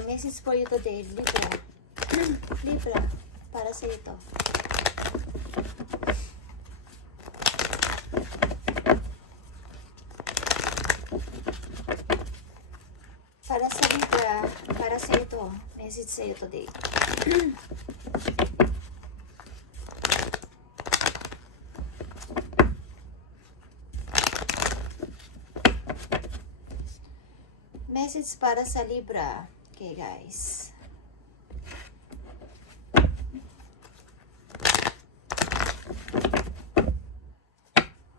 Libra, message for you today. Libra. Libra, para sa ito. Para sa Libra, para sa ito. Message sa iyo today. Message para sa Libra. Okay, guys.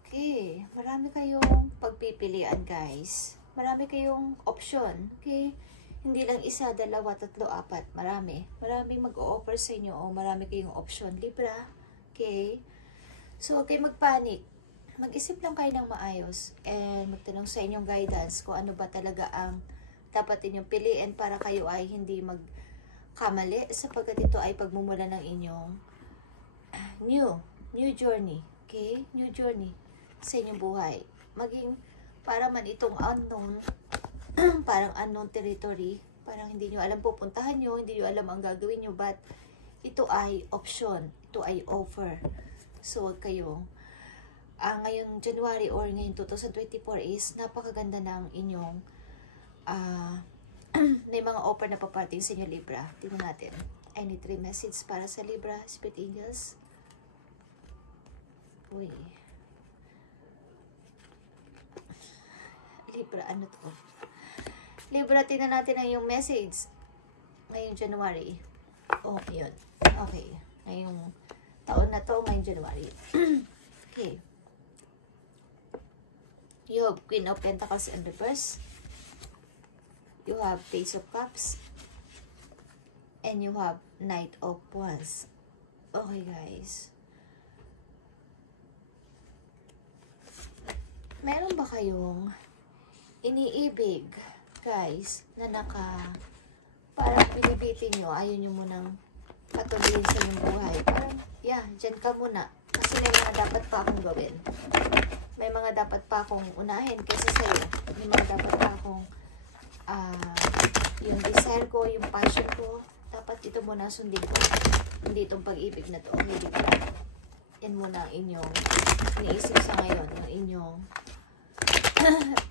Okay. Marami kayong pagpipilian, guys. Marami kayong option. Okay. Hindi lang isa, dalawa, tatlo, apat. Marami. Maraming mag-o-offer sa inyo o marami kayong option. Libra. Okay. So, huwag kayong magpanik. Mag-isip lang kayo ng maayos and magtanong sa inyong guidance kung ano ba talaga ang dapat inyong piliin para kayo ay hindi magkamali sapagkat ito ay pagmumula ng inyong new journey. Okay? New journey sa inyong buhay. Maging para man itong unknown, parang unknown territory, parang hindi nyo alam pupuntahan nyo, hindi nyo alam ang gagawin nyo, but ito ay option, ito ay offer. So, huwag kayong ngayon January or ngayon 2024 is napakaganda ng inyong may mga offer na paparating sa inyo, Libra. Tingnan natin. I need 3 message para sa Libra, Spirit Angels. Uy. Libra, ano to? Libra, tingnan natin ang yung message ngayong January. Oh, yun. Okay. Ngayong taon na to, ngayong January. Okay. You have Queen of Pentacles in reverse. You have Page of Cups. And you have Knight of Wands. Okay, guys. Meron ba kayong iniibig, guys, na parang pinibitin nyo, ayaw nyo munang patuloyin sa inyong buhay? Parang, yeah, dyan ka muna. Kasi may mga dapat pa akong gawin. May mga dapat pa akong unahin kaysa sa'yo. May mga dapat pa akong yung desire ko, yung passion ko, dapat ito muna sundin ko. Hindi itong pag-ibig na to. Hindi pa. Yan muna ang inyong iniisip sa ngayon. Yung inyong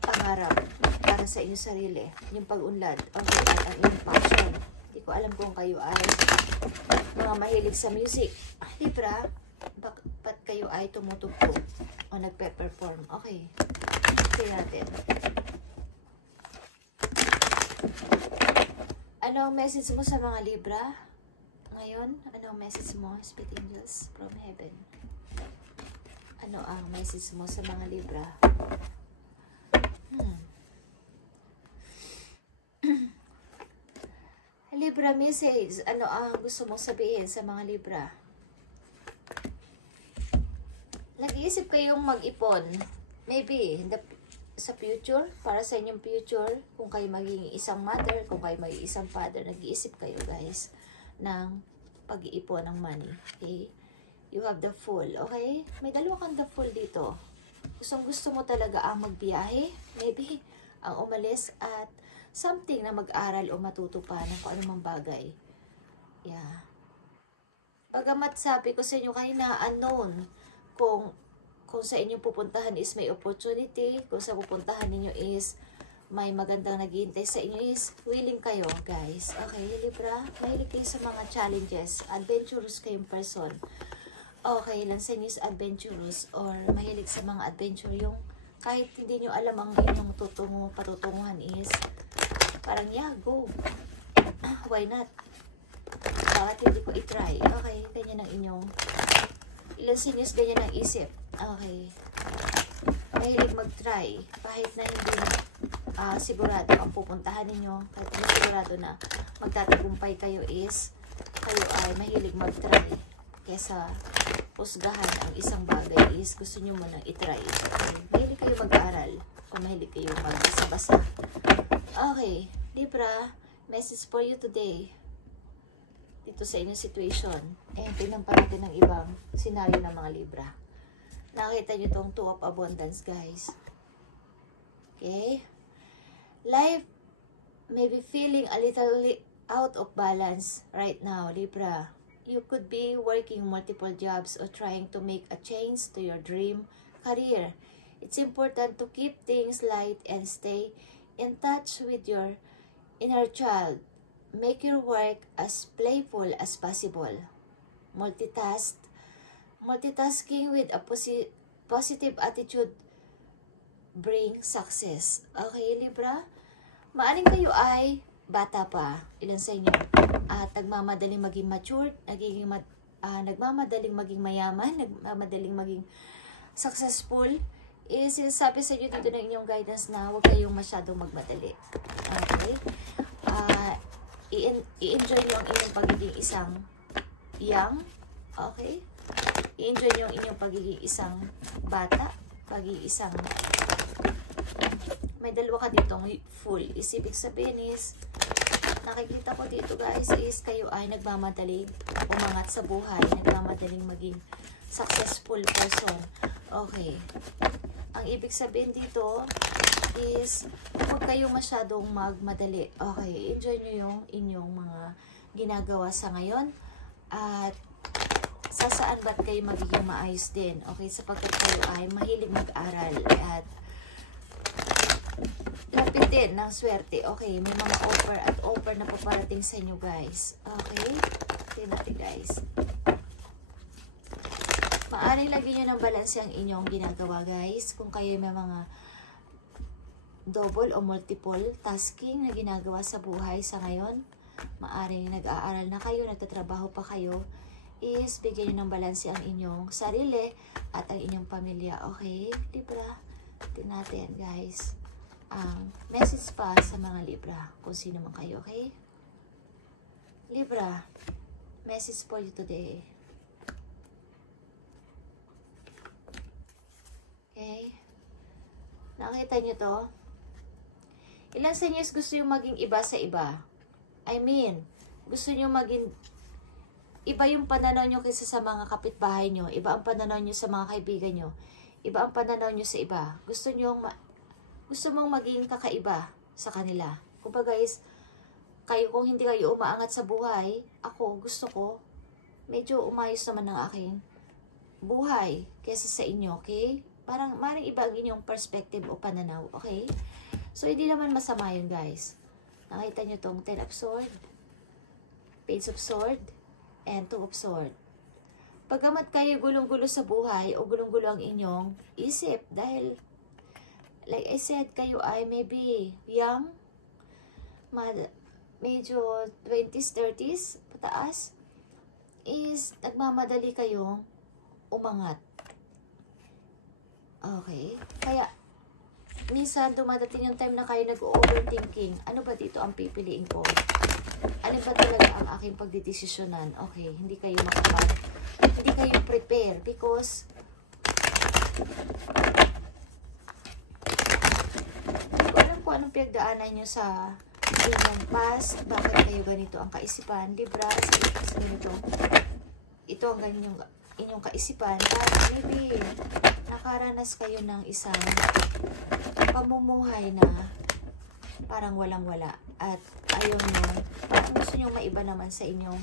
pangarap para sa inyong sarili. Yung pag-unlad. Okay, at ang inyong passion. Hindi ko alam kung kayo ay mga mahilig sa music. Libra, ba't kayo ay tumutugtog o nagpe-perform? Okay. Tingnan natin. Ano ang message mo sa mga Libra? Ngayon, ano ang message mo, Spirit Angels from Heaven? Ano ang message mo sa mga Libra? Libra message. Ano ang gusto mong sabihin sa mga Libra? Nag-iisip kayong mag-ipon. Maybe, sa future, para sa inyong future, kung kayo magiging isang mother, kung kayo magiging isang father, nag-iisip kayo, guys, ng pag-iipon ng money. Okay? You have the Fool. Okay? May dalawa kang the Fool dito. Gusto mo talaga ang magbiyahe, maybe, ang umalis, at something na mag-aral o matuto pa ng kung anumang bagay. Yeah. Bagamat sabi ko sa inyo kanina, unknown, kung sa inyong pupuntahan is may opportunity, kung sa pupuntahan ninyo is may magandang naghihintay sa inyo is willing kayo, guys. Okay, Libra? Mahilig kayo sa mga challenges. Adventurous kayong person. Okay lang sa inyo is adventurous or mahilig sa mga adventure. Yung kahit hindi nyo alam ang inyong patutunguhan is parang, yeah, go. Why not? Bakit hindi ko itry? Okay, ganyan ang inyong ilan sa inyo is ganyan ang isip. Okay. Mahilig mag-try. Kahit na hindi sigurado ang pupuntahan ninyo. Kahit na sigurado na magtatagumpay kayo is kayo ay mahilig mag-try. Kesa husgahan ang isang bagay is gusto nyo munang itry. Okay. Mahilig kayo mag-aral. O mahilig kayo magbasa-basa. Okay. Libra, message for you today. Dito sa inyong situation. Ayan, tingnan pa natin ng ibang senaryo ng mga Libra. Nakita nyo itong Two of Abundance, guys. Okay? Life maybe feeling a little out of balance right now, Libra. You could be working multiple jobs or trying to make a change to your dream career. It's important to keep things light and stay in touch with your inner child. Make your work as playful as possible. Multitasking with a positive attitude bring success. Okay, Libra? Maaring kayo ay bata pa, ilan sa inyo, at nagmamadaling maging mature, nagmamadaling maging mayaman, nagmamadaling maging successful, sinasabi sa inyo dito ng inyong guidance na huwag kayong masyadong magmadali. Okay? I-enjoy nyo ang inyong pagiging isang young. Okay? I-enjoy nyo ang inyong pagiging isang bata, pagiging isang... May dalawa ka ditong full. Ibig sabihin is, nakikita ko dito guys, is kayo ay nagmamadaling umangat sa buhay, nagmamadaling maging successful person. Okay. Ang ibig sabihin dito is, huwag kayong masyadong magmadali. Okay. Enjoy nyo yung inyong mga ginagawa sa ngayon. At saan ba't kayo magiging maayos din. Okay. Sapagkat kayo ay mahilig mag-aral. At lapitin ng swerte. Okay, may mga offer at offer na paparating sa inyo guys. Okay? Tingnan natin guys. Maaring lagyan nyo ng balanse ang inyong ginagawa guys. Kung kayo may mga double o multiple tasking na ginagawa sa buhay sa ngayon, maaring nag-aaral na kayo, nagtatrabaho pa kayo, is bigyan nyo ng balanse ang inyong sarili at ang inyong pamilya. Okay? Libra? Tingnan natin guys. Ang message pa sa mga Libra, kung sino man kayo, okay? Libra, message for you today. Okay? Nakita nyo to? Ilan sa inyo gusto nyo maging iba sa iba? I mean, gusto nyo maging iba yung pananaw nyo kaysa sa mga kapitbahay nyo, iba ang pananaw nyo sa mga kaibigan nyo, iba ang pananaw nyo sa iba. Gusto mong maging kakaiba sa kanila. Kumbaga guys, kayo kung hindi kayo umaangat sa buhay, ako gusto ko, medyo umayos naman ng aking buhay kaysa sa inyo, okay? Parang maring iba ang inyong perspective o pananaw, okay? So, hindi naman masama yun guys. Nakita nyo tong 10 of Swords, Page of Swords, and 2 of Swords. Pagamat kayo gulong-gulo sa buhay o gulong-gulo ang inyong isip dahil like I said, kayo ay maybe young, medyo 20s, 30s, pataas, is nagmamadali kayong umangat. Okay? Kaya, minsan dumadating yung time na kayo nag-overthinking. Ano ba dito ang pipiliin ko? Ano ba talaga ang aking pagdidesisyonan? Okay, hindi kayo hindi kayo prepare because anong pinagdaanan nyo sa inyong past, bakit kayo ganito ang kaisipan, Libra, sa ganito, ito ang inyong kaisipan, maybe nakaranas kayo ng isang pamumuhay na parang walang-wala, at ayaw nyo, parang gusto nyo maiba naman sa inyong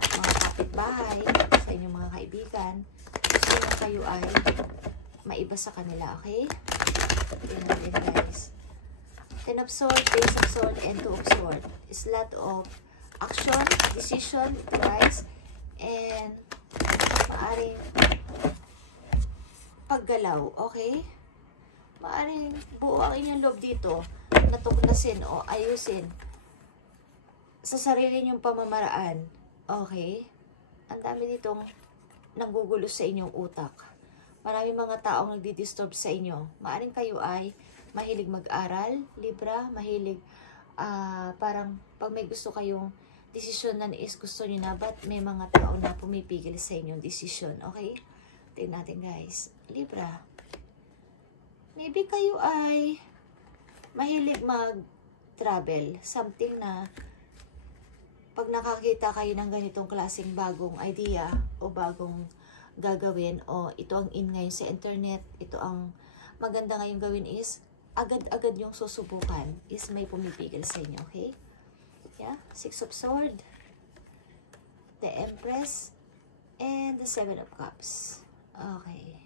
mga kapitbahay, sa inyong mga kaibigan, gusto nyo kayo ay maiba sa kanila, okay? Tingnan natin guys. 10 of Swords, Page of Swords, and 2 of Swords. It's a lot of action, decision, guys, and maaring paggalaw, okay? Maaring buo ang inyong loob dito, natuklasin o ayusin sa sarili nyong pamamaraan, okay? Ang dami ditong nanggugulo sa inyong utak. Maraming mga taong nagdi-disturb sa inyo. Maaring kayo ay mahilig mag-aral, Libra, mahilig, parang pag may gusto kayong desisyon na is gusto nyo na, but may mga tao na pumipigil sa inyong desisyon, okay? Tingnan natin guys. Libra, maybe kayo ay mahilig mag-travel, something na pag nakakita kayo ng ganitong klaseng bagong idea o bagong gagawin, o ito ang in ngayon sa internet, ito ang maganda ngayon gawin is agad-agad yung susubukan is may pumipigil sa inyo, okay? Yeah, Six of Swords, the Empress, and the Seven of Cups. Okay.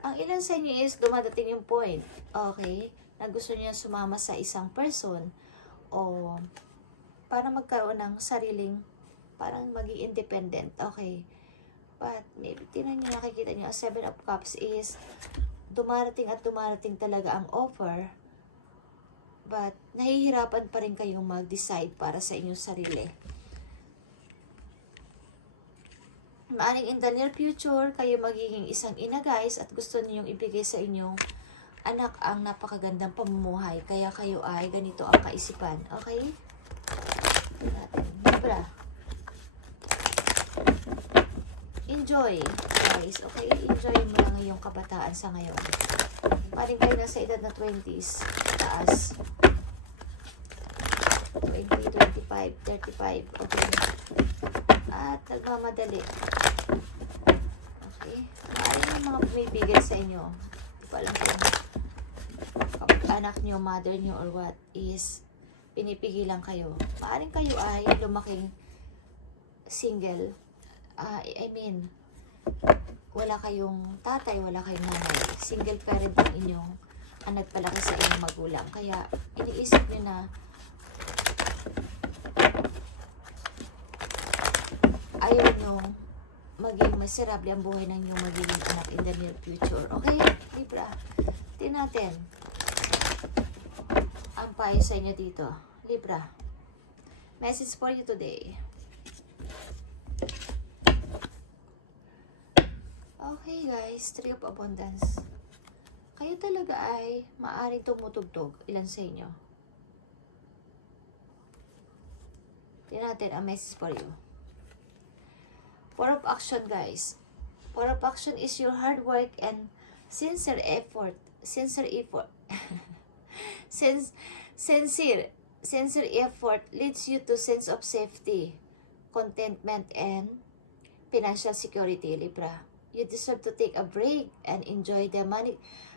Ang ilan sa inyo is dumadating yung point, okay, na gusto niyo sumama sa isang person o para magkaroon ng sariling, parang maging independent, okay. But maybe, tinan nyo, nakikita nyo, Seven of Cups is dumarating at dumarating talaga ang offer, but nahihirapan pa rin kayong mag-decide para sa inyong sarili. Maaring in the near future, kayo magiging isang ina guys at gusto ninyong ibigay sa inyong anak ang napakagandang pamumuhay. Kaya kayo ay ganito ang kaisipan. Okay? Natin. Libra. Enjoy, guys. Okay? Enjoy mo lang yung kabataan sa ngayon. Paring kayo nasa edad na 20s. Taas. 20, 25, 35. Okay? At nagmamadali. Okay? Maaaring yung mga bumibigay sa inyo. Hindi ko alam kung anak nyo, mother nyo, or what is pinipigilan kayo. Maaaring kayo ay lumaking single. I mean, wala kayong tatay, wala kayong nanay. Single parent ang inyong ang nagpalaki sa inyong magulang. Kaya, iniisip nyo na ayaw nyo maging miserable ang buhay ng inyong magiging anak in the near future. Okay, Libra? Tingnan natin ang payo sa inyo dito. Libra, message for you today. Okay guys, Three of Abundance. Kayo talaga ay maaaring tumutugtog. Ilan sa inyo? Tingnan natin ang message for you. Four of Action, guys. Four of Action is your hard work and sincere effort. Sincere effort. Sincere effort leads you to sense of safety, contentment, and financial security, Libra. You deserve to take a break and enjoy the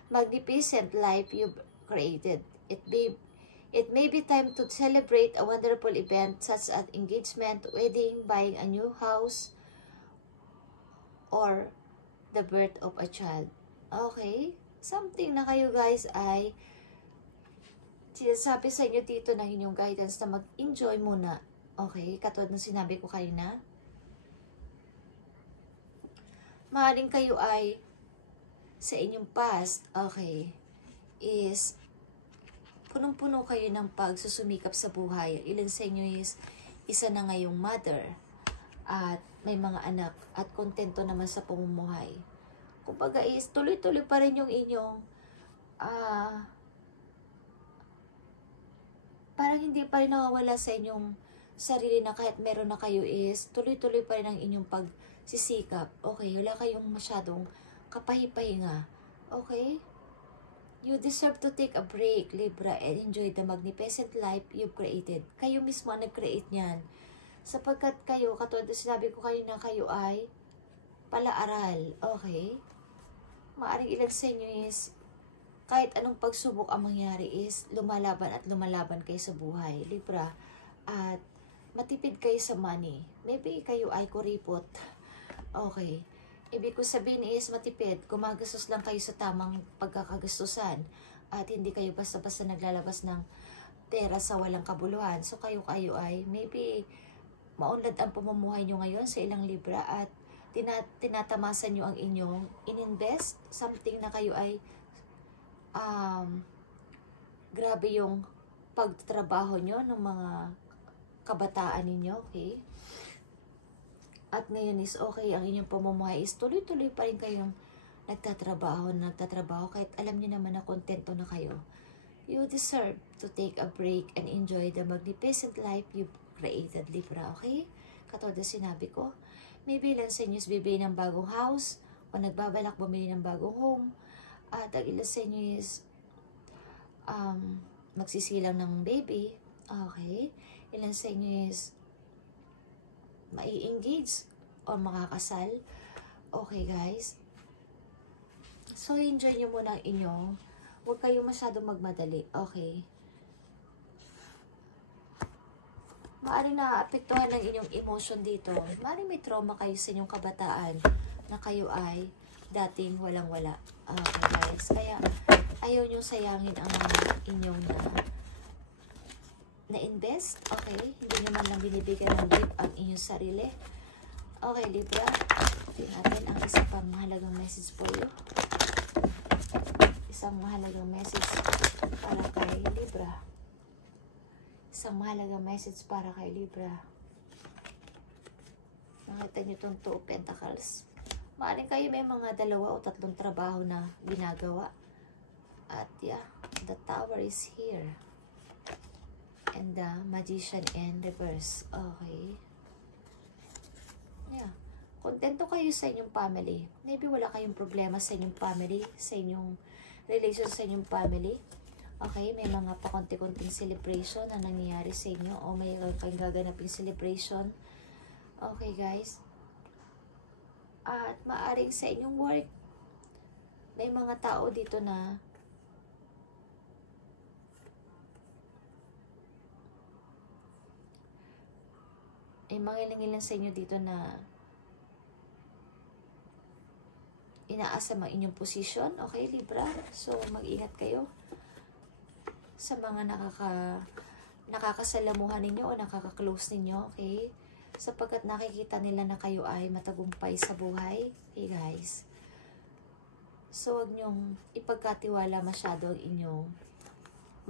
magnificent life you've created. It may be time to celebrate a wonderful event such as engagement, wedding, buying a new house, or the birth of a child. Okay? Something na kayo guys ay sinasabi sa inyo dito ng inyong guidance na mag-enjoy muna. Okay? Katulad ng sinabi ko kanina. Maaaring kayo ay sa inyong past, okay, is punong-puno kayo ng pagsusumikap sa buhay. Ilan sa inyo is isa na ngayong mother at may mga anak at kontento naman sa pamumuhay. Kumbaga is tuloy-tuloy pa rin yung inyong parang hindi pa rin nawawala sa inyong sarili na kahit meron na kayo is tuloy-tuloy pa rin ang inyong pagsisikap. Okay, wala kayong masyadong kapahipahinga. Okay? You deserve to take a break, Libra, and enjoy the magnificent life you've created. Kayo mismo ang nag-create niyan. Sapagkat kayo, katulad na sinabi ko kayo na kayo ay palaaral. Okay? Maaring ilan sa inyo is kahit anong pagsubok ang mangyari is lumalaban at lumalaban kayo sa buhay, Libra. At matipid kayo sa money. Maybe kayo ay kuripot. Okay. Ibig ko sabihin is matipid. Gumagastos lang kayo sa tamang pagkakagastusan. At hindi kayo basta-basta naglalabas ng pera sa walang kabuluhan. So kayo ay maybe maunlad ang pamumuhay nyo ngayon sa ilang Libra at tinatamasan nyo ang inyong ininvest. Something na kayo ay grabe yung pagtatrabaho nyo ng mga kabataan ninyo, okay? At ngayon is okay, ang inyong pamumuhay is tuloy-tuloy pa rin kayong nagtatrabaho kahit alam niyo naman na kontento na kayo. You deserve to take a break and enjoy the magnificent life you've created, Libra, okay? Katulad na sinabi ko, maybe ilan sa inyo is bibili ng bagong house o nagbabalak bumili ng bagong home. At ang ilan sa inyo is magsisilang ng baby, okay? Ilan sa inyo is mai-engage o makakasal. Okay, guys? So, enjoy nyo muna ang inyong. Huwag kayong masyadong magmadali. Okay? Maaaring naaapektuhan ng inyong emotion dito. Maaaring may trauma kayo sa inyong kabataan na kayo ay dating walang-wala. Okay, guys? Kaya, ayaw nyo sayangin ang inyong na-invest. Okay? Hindi nyo man lang binibigyan ng gift ang inyong sarili. Okay, Libra. Tingnan natin ang isa pang mahalagang message for you. Isang mahalagang message para kay Libra. Isang mahalagang message para kay Libra. Nakita niyo itong 2 of Pentacles. Maaaring kayo may mga 2 o 3 trabaho na ginagawa. At yeah, the Tower is here. And the Magician in reverse. Okay. Yeah. Kontento kayo sa inyong family. Maybe wala kayong problema sa inyong family, sa inyong relation sa inyong family. Okay, may mga pakonti-konting celebration na nangyayari sa inyo o may kayong gaganaping celebration. Okay, guys. At maaring sa inyong work, may mga tao dito na may mangilang-ilang sa inyo dito na inaasa ang inyong position. Okay, Libra? So, mag-ingat kayo sa mga nakakasalamuhan ninyo o nakaka-close ninyo, okay? Sapagkat nakikita nila na kayo ay matagumpay sa buhay. Okay, guys? So, huwag nyong ipagkatiwala masyado ang inyong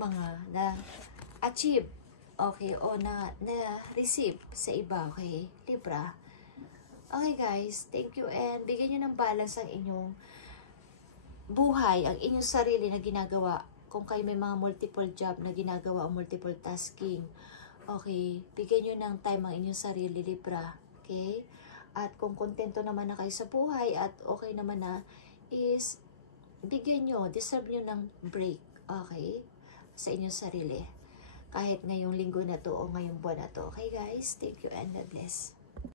mga na-achieve, okay? O na-receive sa iba, okay? Libra? Okay, guys. Thank you and bigyan nyo ng balance ang inyong buhay, ang inyong sarili na ginagawa. Kung kayo may mga multiple job na ginagawa o multiple tasking, okay, bigyan nyo ng time ang inyong sarili, Libra, okay? At kung kontento naman na kayo sa buhay at okay naman na, is bigyan nyo, deserve nyo ng break, okay? Sa inyong sarili. Kahit ngayong linggo na to o ngayong buwan na to. Okay, guys? Thank you and God bless.